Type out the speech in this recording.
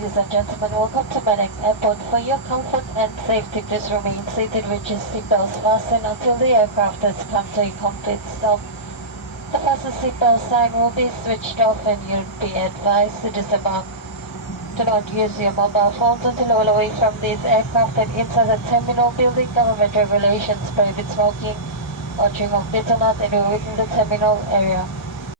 Ladies and gentlemen, welcome to Madang Airport. For your comfort and safety, please remain seated with your seatbelts fastened until the aircraft has come to a complete stop. The fasten seatbelt sign will be switched off and you'll be advised to dismount. Do not use your mobile phones until all away from this aircraft and inside the terminal building. Government regulations prohibit smoking, watching of bitter nut anywhere in the terminal area.